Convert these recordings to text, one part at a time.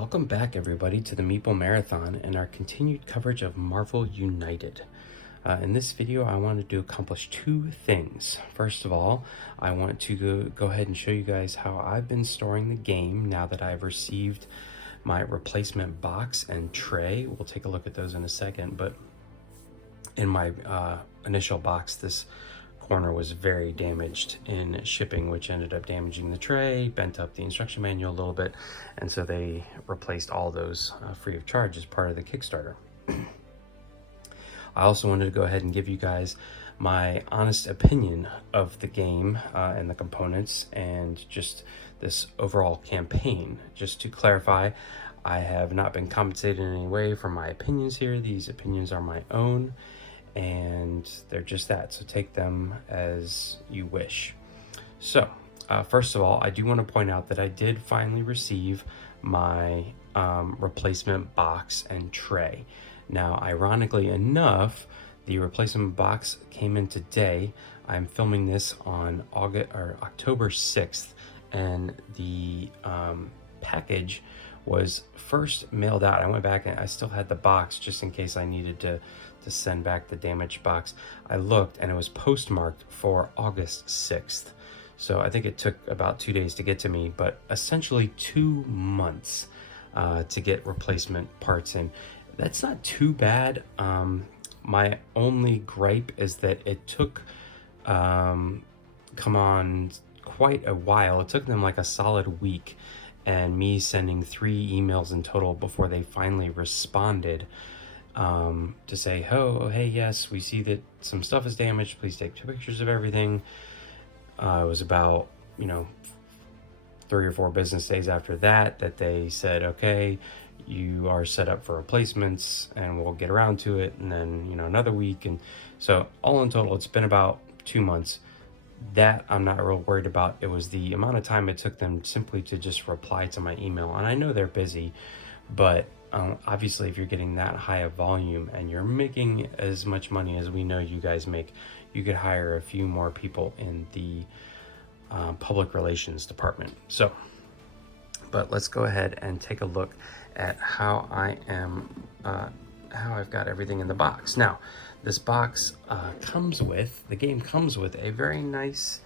Welcome back, everybody, to the Meeple Marathon and our continued coverage of Marvel United. In this video, I wanted to accomplish two things. First of all, I want to go ahead and show you guys how I've been storing the game now that I've received my replacement box and tray. We'll take a look at those in a second, but in my initial box, this corner was very damaged in shipping, which ended up damaging the tray, bent up the instruction manual a little bit, and so they replaced all those free of charge as part of the Kickstarter. I also wanted to go ahead and give you guys my honest opinion of the game and the components and just this overall campaign. Just to clarify, I have not been compensated in any way for my opinions here. These opinions are my own, and they're just that, so take them as you wish. So first of all, I do want to point out that I did finally receive my replacement box and tray. Now, ironically enough, the replacement box came in today. I'm filming this on October 6th, and the package was first mailed out. I went back and I still had the box just in case I needed to send back the damaged box. I looked and it was postmarked for August 6th. So I think it took about 2 days to get to me, but essentially 2 months to get replacement parts in. That's not too bad. My only gripe is that it took quite a while. It took them like a solid week and me sending 3 emails in total before they finally responded to say, oh, hey, yes, we see that some stuff is damaged. Please take pictures of everything. It was about, 3 or 4 business days after that they said, okay, you are set up for replacements and we'll get around to it. And then, another week. And so all in total, it's been about 2 months. That I'm not real worried about. It was the amount of time it took them simply to just reply to my email. And I know they're busy, but obviously if you're getting that high of volume and you're making as much money as we know you guys make, you could hire a few more people in the public relations department. So, but let's go ahead and take a look at how I've got everything in the box. Now, this box the game comes with a very nice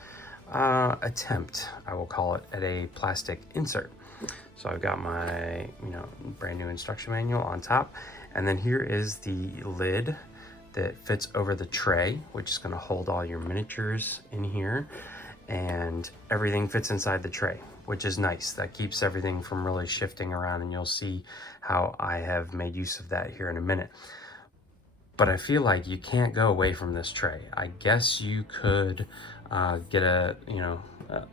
attempt, I will call it, at a plastic insert. So I've got my, brand new instruction manual on top, and then here is the lid that fits over the tray, which is going to hold all your miniatures in here, and everything fits inside the tray, which is nice. That keeps everything from really shifting around, and you'll see how I have made use of that here in a minute. But I feel like you can't go away from this tray. I guess you could get a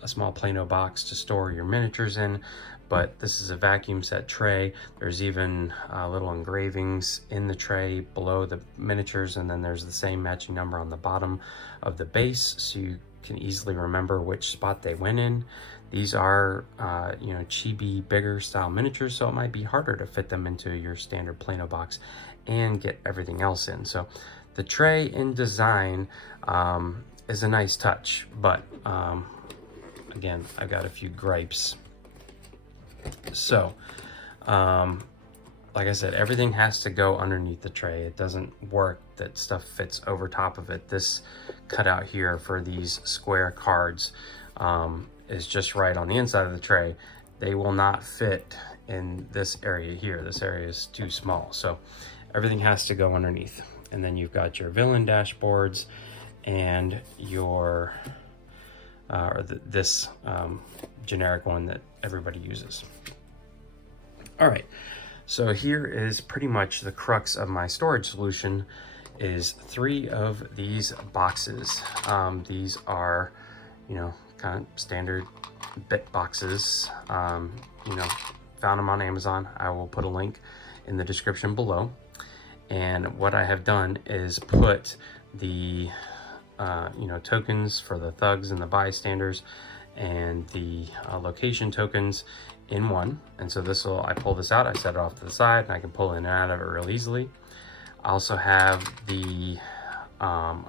small Plano box to store your miniatures in, but this is a vacuum set tray. There's even little engravings in the tray below the miniatures, and then there's the same matching number on the bottom of the base, so you can easily remember which spot they went in. These are chibi bigger style miniatures, so it might be harder to fit them into your standard Plano box and get everything else in. So the tray in design is a nice touch, but again, I've got a few gripes. So like I said, everything has to go underneath the tray. It doesn't work that stuff fits over top of it. This cutout here for these square cards is just right on the inside of the tray. They will not fit in this area here. This area is too small. So everything has to go underneath. And then you've got your villain dashboards and your this generic one that everybody uses. All right. So here is pretty much the crux of my storage solution is 3 of these boxes. These are, kind of standard bit boxes. Found them on Amazon. I will put a link in the description below. And what I have done is put the, tokens for the thugs and the bystanders and the location tokens in one. And so I pull this out, I set it off to the side, and I can pull in and out of it real easily. I also have the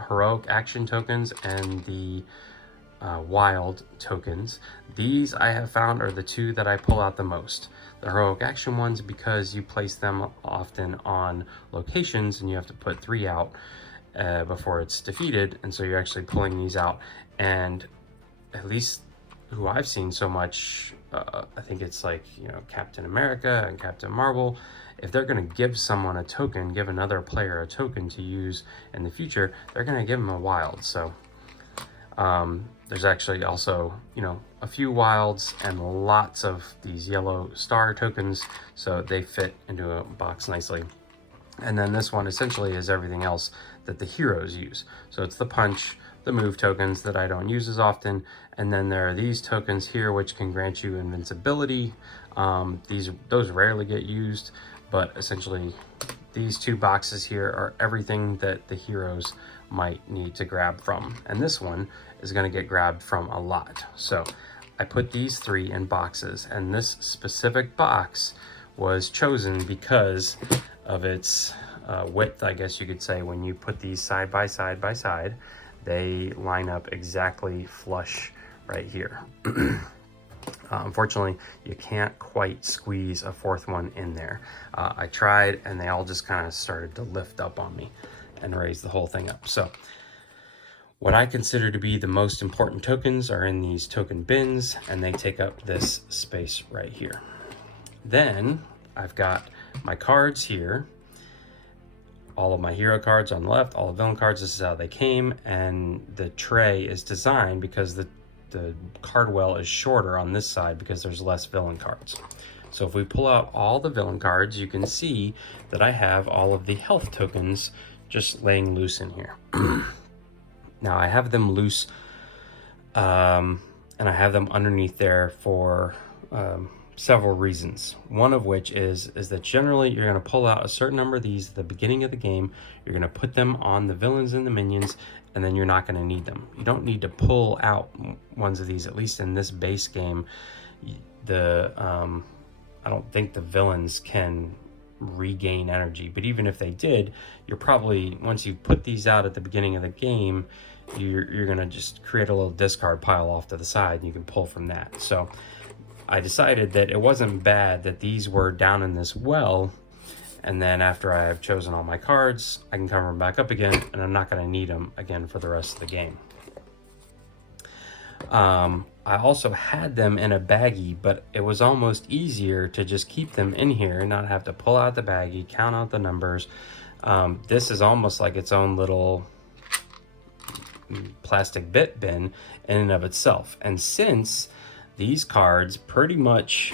heroic action tokens and the wild tokens. These I have found are the two that I pull out the most. The heroic action ones, because you place them often on locations and you have to put 3 out before it's defeated, and so you're actually pulling these out. And at least who I've seen so much, I think it's like, you know, Captain America and Captain Marvel, if they're going to give someone a token, give another player a token to use in the future, they're going to give them a wild. So there's actually also, you know, a few wilds and lots of these yellow star tokens, so they fit into a box nicely. And then this one essentially is everything else that the heroes use. So it's the punch, the move tokens that I don't use as often, and then there are these tokens here which can grant you invincibility. Those rarely get used, but essentially these 2 boxes here are everything that the heroes might need to grab from, and this one is going to get grabbed from a lot. So I put these 3 in boxes, and this specific box was chosen because of its width, I guess you could say. When you put these side by side, they line up exactly flush right here. Unfortunately, you can't quite squeeze a 4th one in there. I tried, and they all just kind of started to lift up on me and raise the whole thing up. So what I consider to be the most important tokens are in these token bins, and they take up this space right here. Then I've got my cards here, all of my hero cards on the left, all the villain cards. This is how they came, and the tray is designed because the card well is shorter on this side because there's less villain cards. So if we pull out all the villain cards, you can see that I have all of the health tokens just laying loose in here. Now I have them loose, and I have them underneath there for several reasons. One of which is that generally you're going to pull out a certain number of these at the beginning of the game. You're going to put them on the villains and the minions, and then you're not going to need them. You don't need to pull out ones of these, at least in this base game. I don't think the villains can regain energy, but even if they did, you're probably, once you put these out at the beginning of the game, you're going to just create a little discard pile off to the side, and you can pull from that. So I decided that it wasn't bad that these were down in this well, and then after I have chosen all my cards, I can cover them back up again, and I'm not going to need them again for the rest of the game. I also had them in a baggie, but it was almost easier to just keep them in here and not have to pull out the baggie, count out the numbers. This is almost like its own little plastic bit bin in and of itself. And since these cards pretty much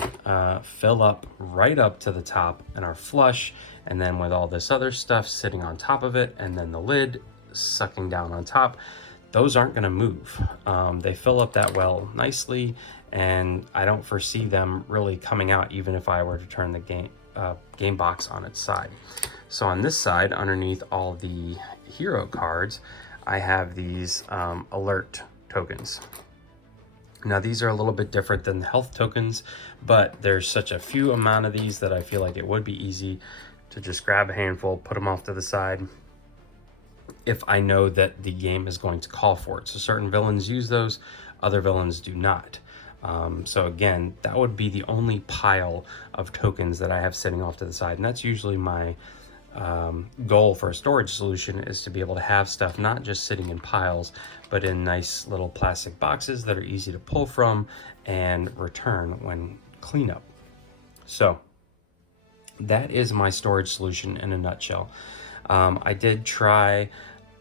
fill up right up to the top and are flush, and then with all this other stuff sitting on top of it, and then the lid sucking down on top, those aren't going to move. They fill up that well nicely, and I don't foresee them really coming out even if I were to turn the game box on its side. So on this side, underneath all the hero cards, I have these alert tokens. Now these are a little bit different than the health tokens, but there's such a few amount of these that I feel like it would be easy to just grab a handful, put them off to the side, if I know that the game is going to call for it. So certain villains use those, other villains do not. So again, that would be the only pile of tokens that I have sitting off to the side, and that's usually my goal for a storage solution, is to be able to have stuff not just sitting in piles, but in nice little plastic boxes that are easy to pull from and return when cleanup. So that is my storage solution in a nutshell. I did try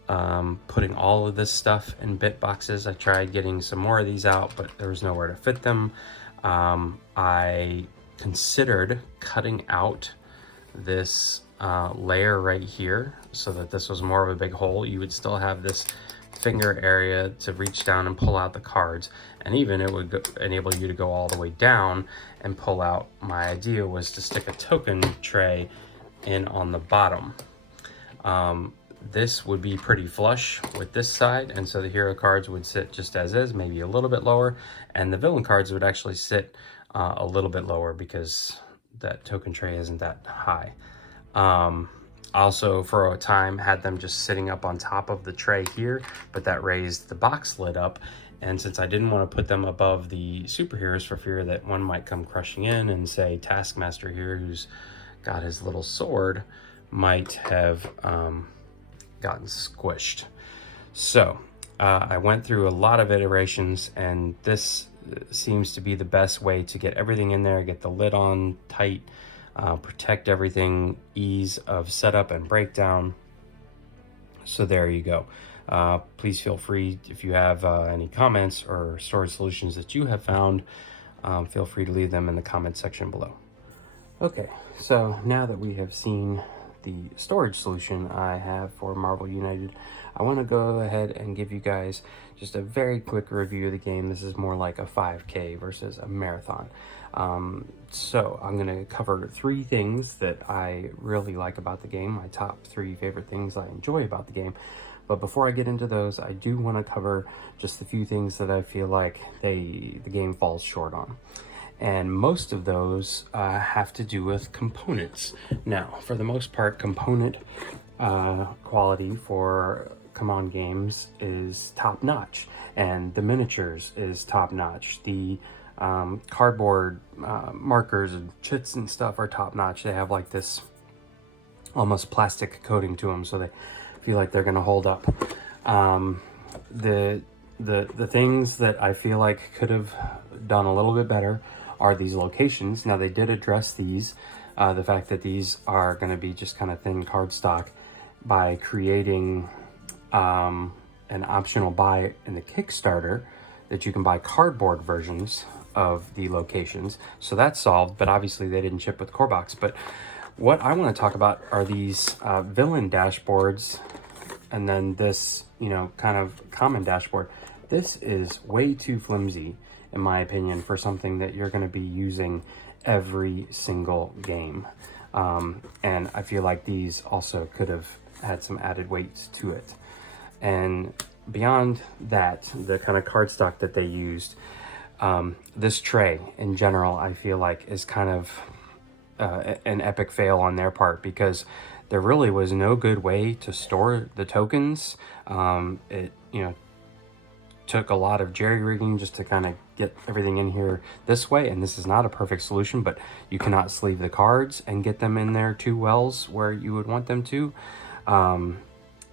putting all of this stuff in bit boxes. I tried getting some more of these out, but there was nowhere to fit them. I considered cutting out this layer right here so that this was more of a big hole. You would still have this finger area to reach down and pull out the cards, and even it would enable you to go all the way down and pull out. My idea was to stick a token tray in on the bottom. This would be pretty flush with this side, and so the hero cards would sit just as is, maybe a little bit lower, and the villain cards would actually sit a little bit lower because that token tray isn't that high. Also, for a time, had them just sitting up on top of the tray here, but that raised the box lid up. And since I didn't want to put them above the superheroes for fear that one might come crushing in and say Taskmaster here, who's got his little sword, might have gotten squished. So I went through a lot of iterations, and this seems to be the best way to get everything in there, get the lid on tight, protect everything, ease of setup and breakdown. So there you go. Please feel free, if you have any comments or storage solutions that you have found, feel free to leave them in the comment section below. Okay, so now that we have seen the storage solution I have for Marvel United, I want to go ahead and give you guys just a very quick review of the game. This is more like a 5K versus a marathon. So I'm going to cover 3 things that I really like about the game, my top 3 favorite things I enjoy about the game. But before I get into those, I do want to cover just a few things that I feel like the game falls short on. And most of those have to do with components. Now, for the most part, component quality for CMON games is top notch, and the miniatures is top notch. The cardboard markers and chits and stuff are top notch. They have like this almost plastic coating to them, so they feel like they're going to hold up. The things that I feel like could have done a little bit better are these locations. Now, they did address these, the fact that these are going to be just kind of thin cardstock, by creating an optional buy in the Kickstarter that you can buy cardboard versions of the locations. So that's solved, but obviously they didn't ship with core box. But what I want to talk about are these villain dashboards, and then this, you know, kind of common dashboard. This is way too flimsy, in my opinion, for something that you're going to be using every single game. And I feel like these also could have had some added weight to it. And beyond that, the kind of cardstock that they used, this tray in general, I feel like is kind of an epic fail on their part, because there really was no good way to store the tokens. It, you know, took a lot of jerry-rigging just to kind of get everything in here this way, and this is not a perfect solution, but you cannot sleeve the cards and get them in there 2 wells where you would want them to.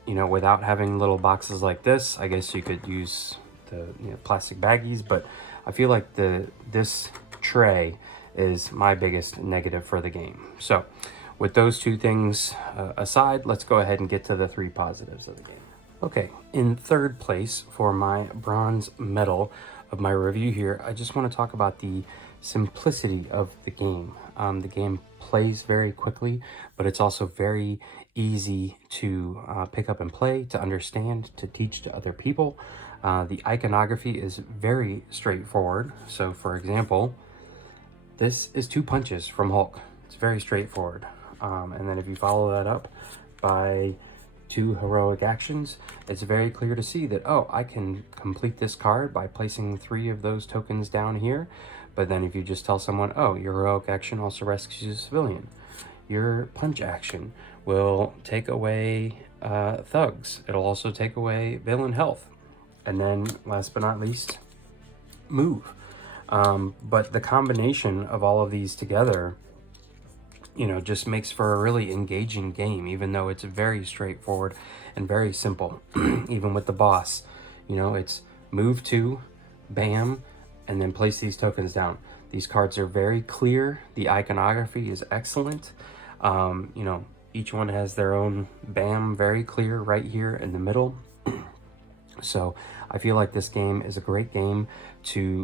You know, without having little boxes like this, I guess you could use the, you know, plastic baggies, but I feel like this tray is my biggest negative for the game. So with those 2 things aside, let's go ahead and get to the 3 positives of the game. Okay, in third place for my bronze medal of my review here, I just want to talk about the simplicity of the game. The game plays very quickly, but it's also very easy to pick up and play, to understand, to teach to other people. The iconography is very straightforward. So for example, this is 2 punches from Hulk. It's very straightforward. And then if you follow that up by 2 heroic actions, it's very clear to see that, oh, I can complete this card by placing 3 of those tokens down here. But then if you just tell someone, oh, your heroic action also rescues a civilian, your punch action will take away thugs, it'll also take away villain health, and then last but not least, move. But the combination of all of these together, you know, just makes for a really engaging game, even though it's very straightforward and very simple. Even with the boss, you know, it's move 2, bam, and then place these tokens down. These cards are very clear. The iconography is excellent. You know, each one has their own bam, very clear right here in the middle. So I feel like this game is a great game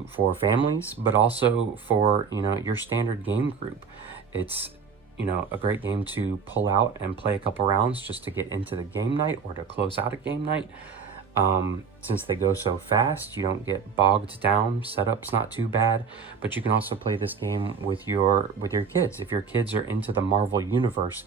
for families, but also for, you know, your standard game group. It's, you know, a great game to pull out and play a couple rounds just to get into the game night or to close out a game night. Since they go so fast, you don't get bogged down. Setup's not too bad, but you can also play this game with your kids. If your kids are into the Marvel universe,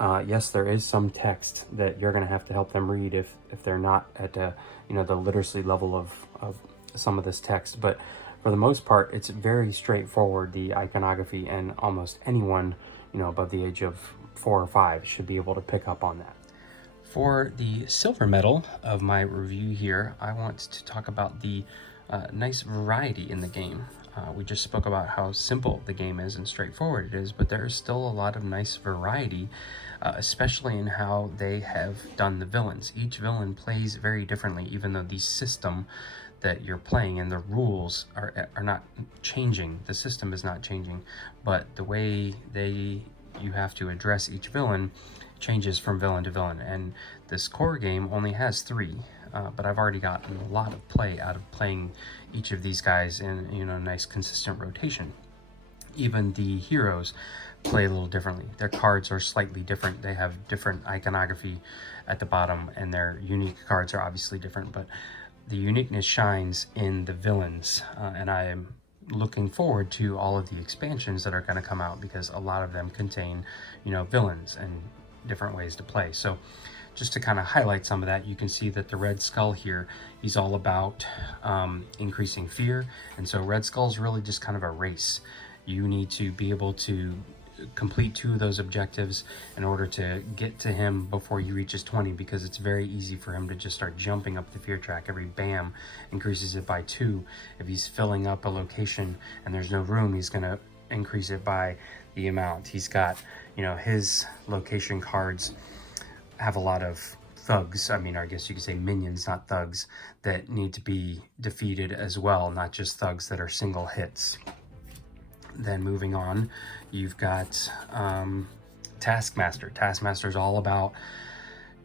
yes, there is some text that you're going to have to help them read if they're not at you know, the literacy level of some of this text. But for the most part, it's very straightforward, the iconography, and almost anyone, you know, above the age of 4 or 5 should be able to pick up on that. For the silver medal of my review here, I want to talk about the nice variety in the game. We just spoke about how simple the game is and straightforward it is, but there is still a lot of nice variety, especially in how they have done the villains. Each villain plays very differently, even though the system that you're playing and the rules are not changing. The system is not changing, but the way you have to address each villain changes from villain to villain. And this core game only has 3, but I've already gotten a lot of play out of playing each of these guys in, you know, nice consistent rotation. Even the heroes play a little differently. Their cards are slightly different. They have different iconography at the bottom, and their unique cards are obviously different, but the uniqueness shines in the villains, and I am looking forward to all of the expansions that are going to come out, because a lot of them contain, you know, villains and different ways to play. So just to kind of highlight some of that, you can see that the Red Skull here, he's all about increasing fear, and so Red Skull is really just kind of a race. You need to be able to complete 2 of those objectives in order to get to him before you reach his 20, because it's very easy for him to just start jumping up the fear track. Every bam increases it by 2. If he's filling up a location and there's no room, he's going to increase it by the amount. He's got, you know, his location cards have a lot of thugs, I mean, I guess you could say minions, not thugs, that need to be defeated as well, not just thugs that are single hits. Then moving on, you've got Taskmaster. Taskmaster is all about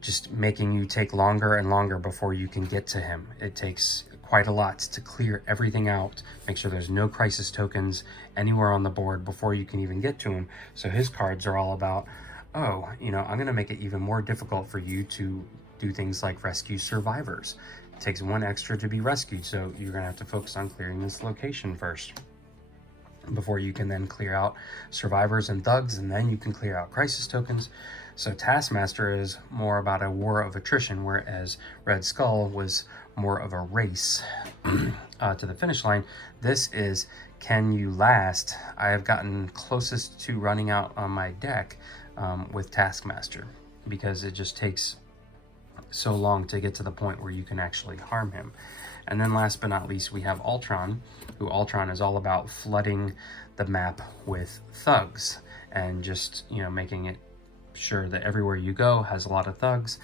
just making you take longer and longer before you can get to him. It takes quite a lot to clear everything out, make sure there's no crisis tokens anywhere on the board before you can even get to him. So his cards are all about, oh, you know, I'm going to make it even more difficult for you to do things like rescue survivors. It takes 1 extra to be rescued, so you're going to have to focus on clearing this location first before you can then clear out survivors and thugs, and then you can clear out crisis tokens. So Taskmaster is more about a war of attrition, whereas Red Skull was more of a race to the finish line. This is, can you last? I have gotten closest to running out on my deck with Taskmaster, because it just takes so long to get to the point where you can actually harm him. And then last but not least, we have Ultron, who Ultron is all about flooding the map with thugs and just, you know, making it sure that everywhere you go has a lot of thugs.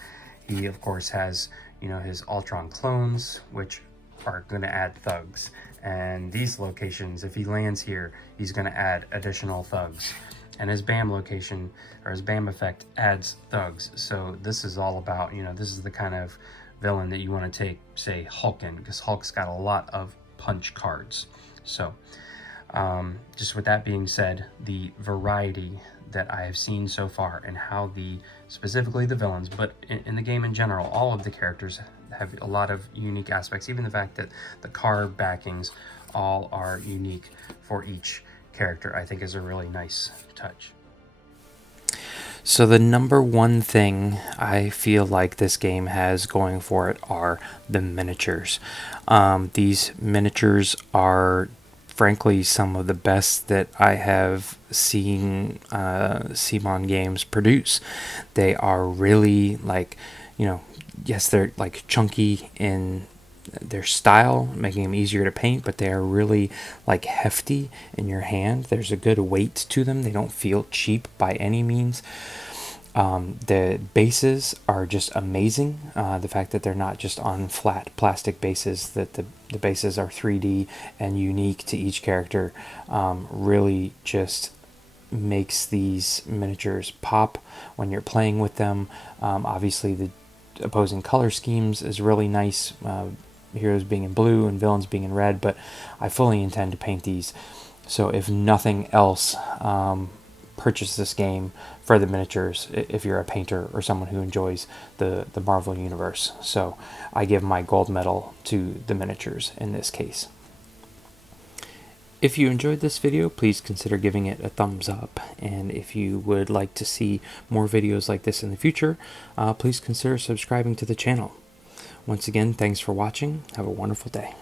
He, of course, has, you know, his Ultron clones, which are going to add thugs. And these locations, if he lands here, he's going to add additional thugs. And his BAM location, or his BAM effect, adds thugs. So this is all about, you know, this is the kind of villain that you want to take, say, Hulk in, because Hulk's got a lot of punch cards. So just with that being said, the variety that I have seen so far, and how specifically the villains, but in the game in general, all of the characters have a lot of unique aspects. Even the fact that the card backings all are unique for each character, I think is a really nice touch. So the number one thing I feel like this game has going for it are the miniatures. These miniatures are frankly some of the best that I have seen CMON games produce. They are really, like, you know, yes, they're like chunky in their style, making them easier to paint, but they are really like hefty in your hand. There's a good weight to them. They don't feel cheap by any means. The bases are just amazing. The fact that they're not just on flat plastic bases, that the bases are 3D and unique to each character, really just makes these miniatures pop when you're playing with them. Obviously the opposing color schemes is really nice, heroes being in blue and villains being in red, but I fully intend to paint these. So if nothing else, purchase this game for the miniatures if you're a painter or someone who enjoys the Marvel Universe. So I give my gold medal to the miniatures in this case. If you enjoyed this video, please consider giving it a thumbs up, and if you would like to see more videos like this in the future, please consider subscribing to the channel. Once again, thanks for watching. Have a wonderful day.